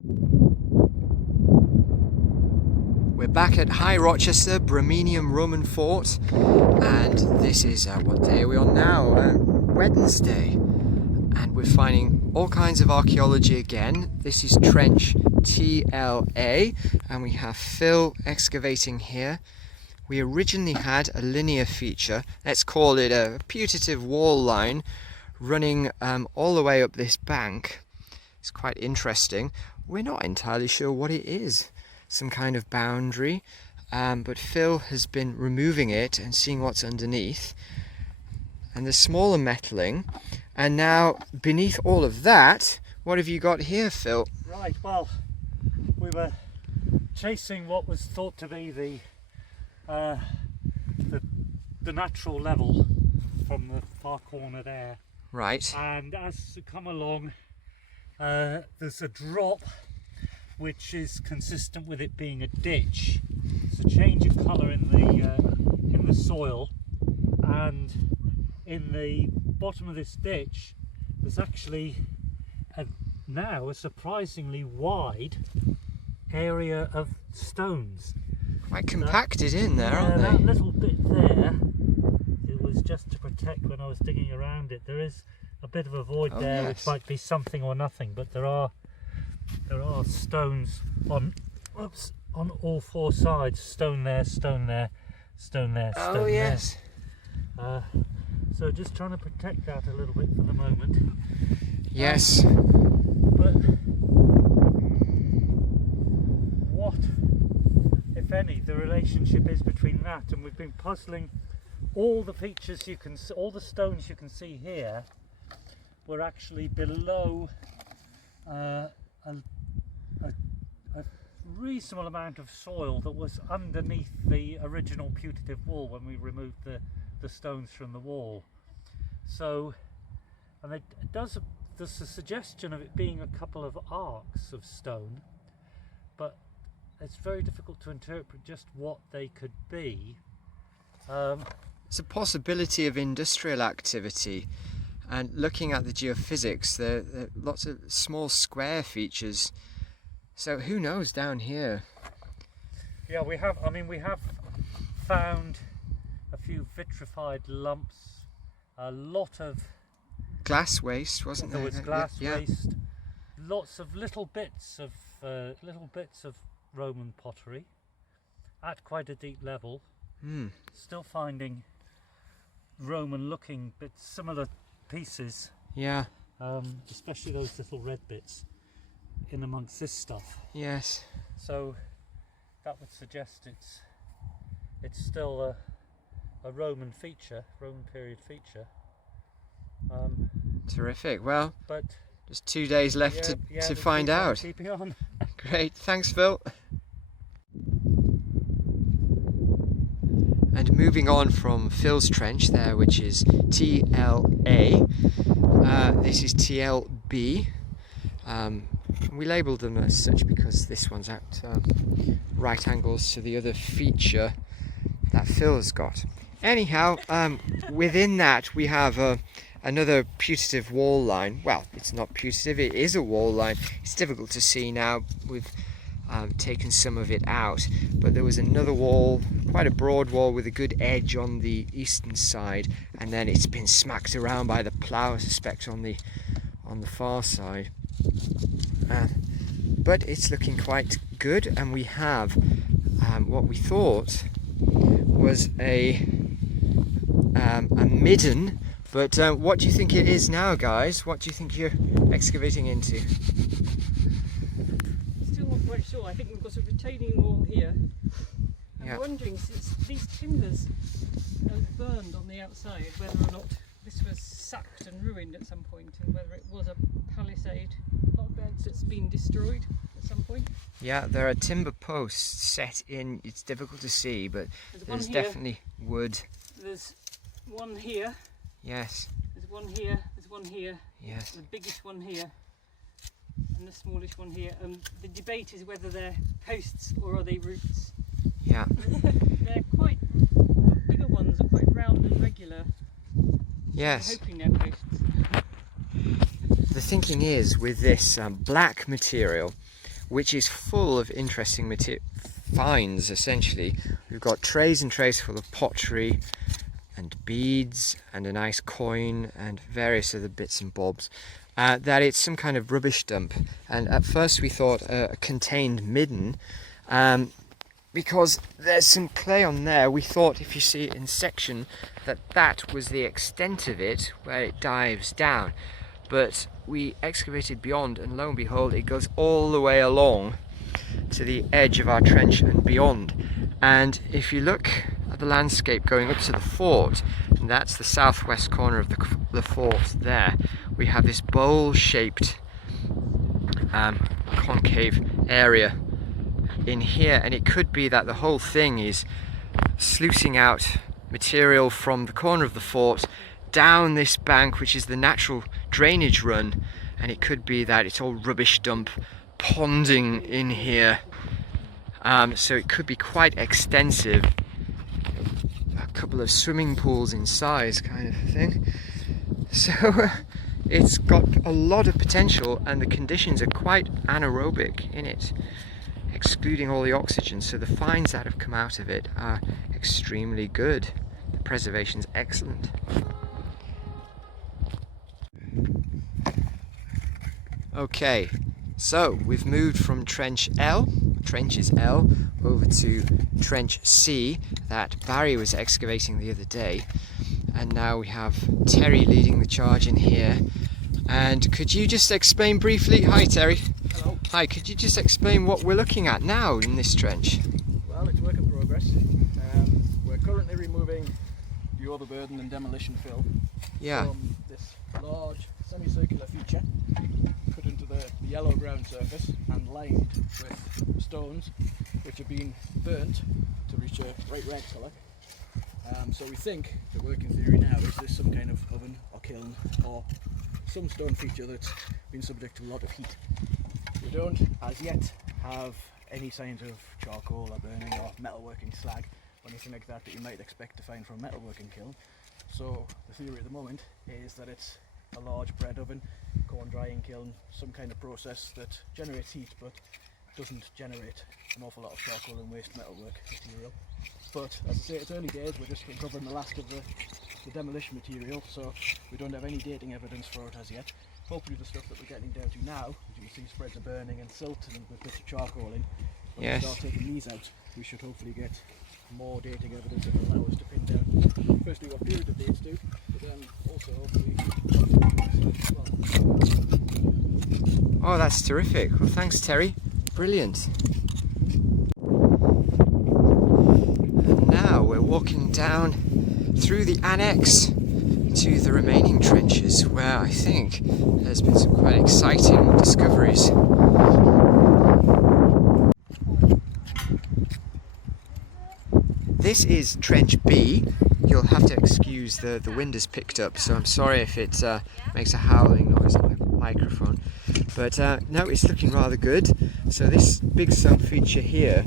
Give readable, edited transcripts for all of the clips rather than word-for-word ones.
We're back at High Rochester Bremenium Roman Fort, and this is, what day are we on now? Wednesday. And we're finding all kinds of archaeology again. This is trench TLA, and we have Phil excavating here. We originally had a linear feature, let's call it a putative wall line, running all the way up this bank. It's quite interesting. We're not entirely sure what it is. Some kind of boundary, but Phil has been removing it and seeing what's underneath. And the smaller metalling. And now, beneath all of that, what have you got here, Phil? Right, well, we were chasing what was thought to be the natural level from the far corner there. Right. And as we come along, there's a drop which is consistent with it being a ditch. It's a change of colour in the soil, and in the bottom of this ditch there's actually now a surprisingly wide area of stones. Quite compacted in there, aren't they? That little bit there, it was just to protect when I was digging around it. There is a bit of a void there, yes. which might be something or nothing, but there are stones on all four sides. Stone there, stone there, stone there, stone there. Oh yes. So just trying to protect that a little bit for the moment. Yes. But what, if any, the relationship is between that, and we've been puzzling. All the features you can see, all the stones you can see here, were actually below a reasonable amount of soil that was underneath the original putative wall when we removed the stones from the wall. So, and there's a suggestion of it being a couple of arcs of stone, but it's very difficult to interpret just what they could be. It's a possibility of industrial activity. And looking at the geophysics, there are lots of small square features. So who knows down here? Yeah, we have found a few vitrified lumps, a lot of Glass waste, wasn't there? There was glass Yeah. waste, lots of little bits of Roman pottery at quite a deep level. Still finding Roman-looking bits, similar pieces. Yeah. Especially those little red bits in amongst this stuff. Yes. So that would suggest it's still a Roman feature, Roman period feature. Terrific. Well, But just 2 days left to find out. Keeping on. Great. Thanks, Phil. And moving on from Phil's trench there, which is TLA, this is TLB. We labelled them as such because this one's at right angles to the other feature that Phil's got. Anyhow, within that we have another putative wall line. Well, it's not putative, it is a wall line. It's difficult to see now. We've taken some of it out, but there was another wall, quite a broad wall with a good edge on the eastern side, and then it's been smacked around by the plough, I suspect, on the far side. But it's looking quite good, and we have what we thought was a midden, but what do you think it is now, guys? What do you think you're excavating into? Still not quite sure. I think we've got a retaining wall here. Yeah. I'm wondering, since these timbers are burned on the outside, whether or not this was sacked and ruined at some point, and whether it was a palisade that's been destroyed at some point. Yeah, there are timber posts set in. It's difficult to see, but there's definitely wood. There's one here. Yes. There's one here. There's one here. Yes. The biggest one here, and the smallest one here. The debate is whether they're posts or are they roots. Yeah. They're quite. The bigger ones are quite round and regular. Yes. I'm hoping they're posts. The thinking is with this black material, which is full of interesting finds. Essentially, we've got trays and trays full of pottery and beads and a nice coin and various other bits and bobs. That it's some kind of rubbish dump, and at first we thought a contained midden, because there's some clay on there. We thought, if you see it in section, that was the extent of it where it dives down, but we excavated beyond, and lo and behold, it goes all the way along to the edge of our trench and beyond. And if you look at the landscape going up to the fort, and that's the southwest corner of the fort there, we have this bowl-shaped concave area in here, and it could be that the whole thing is sluicing out material from the corner of the fort down this bank, which is the natural drainage run, and it could be that it's all rubbish dump ponding in here. So it could be quite extensive, a couple of swimming pools in size kind of thing. So it's got a lot of potential, and the conditions are quite anaerobic in it, excluding all the oxygen, so the finds that have come out of it are extremely good. The preservation's excellent. Okay, so we've moved from trench is L, over to trench C that Barry was excavating the other day, and now we have Terry leading the charge in here. And could you just explain briefly, hi Terry. Hello. Hi, could you just explain what we're looking at now in this trench? Well, it's work in progress. We're currently removing the overburden and demolition fill from this large semicircular feature cut into the yellow ground surface and lined with stones which have been burnt to reach a bright red colour. So we think the working theory now is there's some kind of oven or kiln or some stone feature that's been subject to a lot of heat. We don't as yet have any signs of charcoal or burning or metalworking slag or anything like that you might expect to find from a metalworking kiln. So the theory at the moment is that it's a large bread oven, corn drying kiln, some kind of process that generates heat but doesn't generate an awful lot of charcoal and waste metalwork material. But as I say, it's early days, we're just recovering the last of the demolition material, so we don't have any dating evidence for it as yet. Hopefully the stuff that we're getting down to now, as you can see, spreads are burning and silt and with bits of charcoal in. When we start taking these out, we should hopefully get more dating evidence that will allow us to pin down firstly what period it dates to, but then also hopefully as well. Oh, that's terrific. Well, thanks Terry. Brilliant. And now we're walking down through the annex to the remaining trenches, where I think there's been some quite exciting discoveries. This is trench B. You'll have to excuse the wind is picked up, so I'm sorry if it makes a howling noise on the microphone. But no, it's looking rather good. So this big sump feature here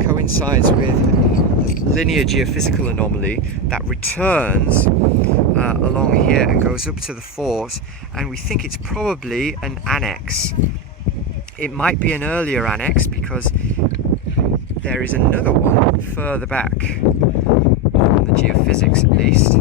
coincides with a linear geophysical anomaly that returns along here and goes up to the fort, and we think it's probably an annex. It might be an earlier annex because there is another one further back, on the geophysics at least.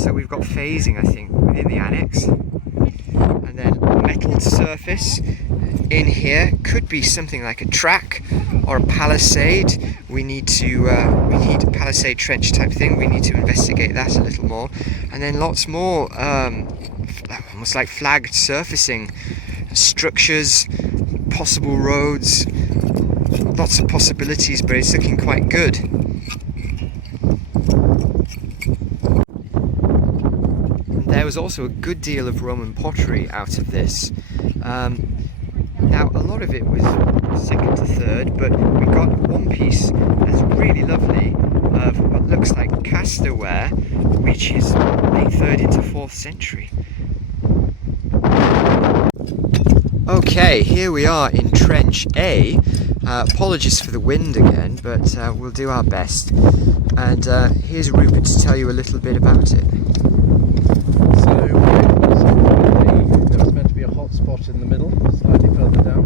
So we've got phasing, I think, within the annex, and then metal surface in here. Could be something like a track or a palisade. We need a palisade trench type thing. We need to investigate that a little more, and then lots more almost like flagged surfacing structures, possible roads, lots of possibilities, but it's looking quite good. There was also a good deal of Roman pottery out of this. Now a lot of it was second to third, but we got one piece that's really lovely of what looks like casterware, which is late 3rd into 4th century. Okay, here we are in trench A. Apologies for the wind again, but we'll do our best. And here's Rupert to tell you a little bit about it. So there was meant to be a hot spot in the middle, slightly further down.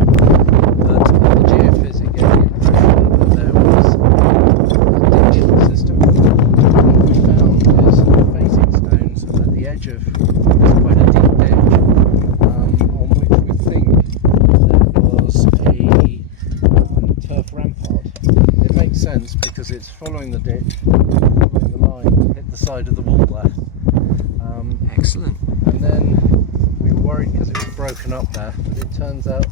sense because it's following the ditch, following the line to hit the side of the wall there. Excellent. And then we were worried because it was broken up there, but it turns out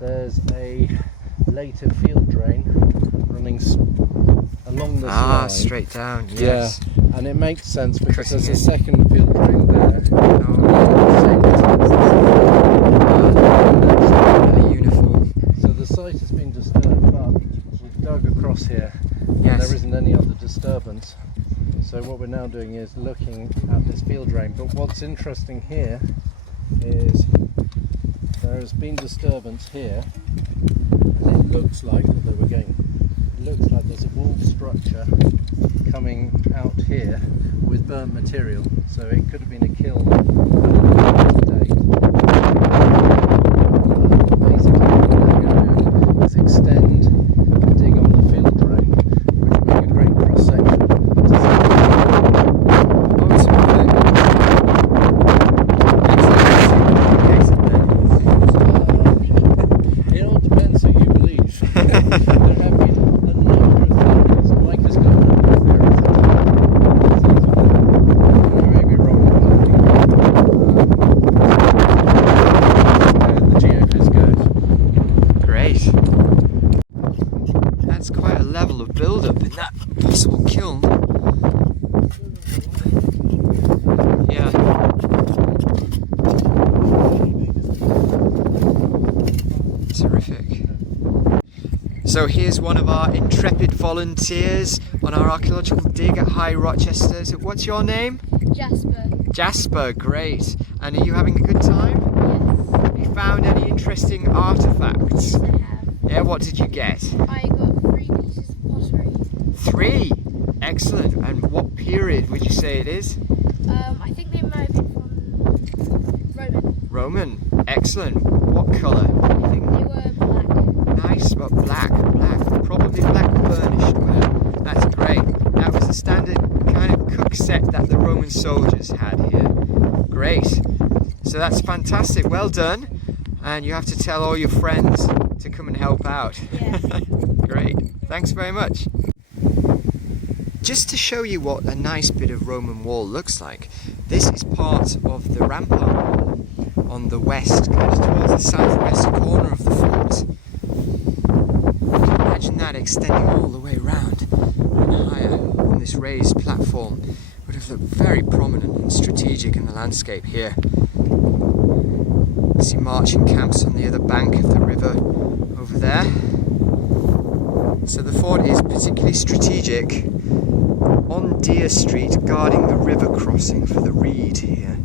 there's a later field drain running along this line. Straight down, yes. Yeah, and it makes sense because Cutting there's a in. second field drain there. Really uniform. So the site has been disturbed, but we've dug across here and Yes. there isn't any other disturbance. So what we're now doing is looking at this field drain. But what's interesting here is there has been disturbance here, and it looks like, although again, it looks like there's a wall structure coming out here with burnt material. So it could have been a kiln to date. Basically what we're now going to do is extend and dig on the field drain, which will make a great cross section. It all depends who you believe. There have been a number of theories. Mike has got a number of theories. I may be wrong, but the geophys goes. Great. That's quite a level of build-up in that possible kiln. Yeah. Terrific. So here's one of our intrepid volunteers on our archaeological dig at High Rochester. So what's your name? Jasper. Jasper, great. And are you having a good time? Yes. Have you found any interesting artifacts? Yes, I have. Yeah, what did you get? I got 3 pieces of pottery. 3? Excellent. And what period would you say it is? I think they might have been from Roman. Roman. Excellent. What colour? You think? They were black. Nice, but black. Probably black burnished ware. That's great. That was the standard kind of cook set that the Roman soldiers had here. Great. So that's fantastic. Well done. And you have to tell all your friends to come and help out. Yes. Great. Thanks very much. Just to show you what a nice bit of Roman wall looks like, this is part of the rampart wall on the west, kind of towards the southwest corner of the fort. Imagine that extending all the way around and higher on this raised platform. Would have looked very prominent and strategic in the landscape here. You see marching camps on the other bank of the river over there. So the fort is particularly strategic on Deer Street, guarding the river crossing for the Reed here.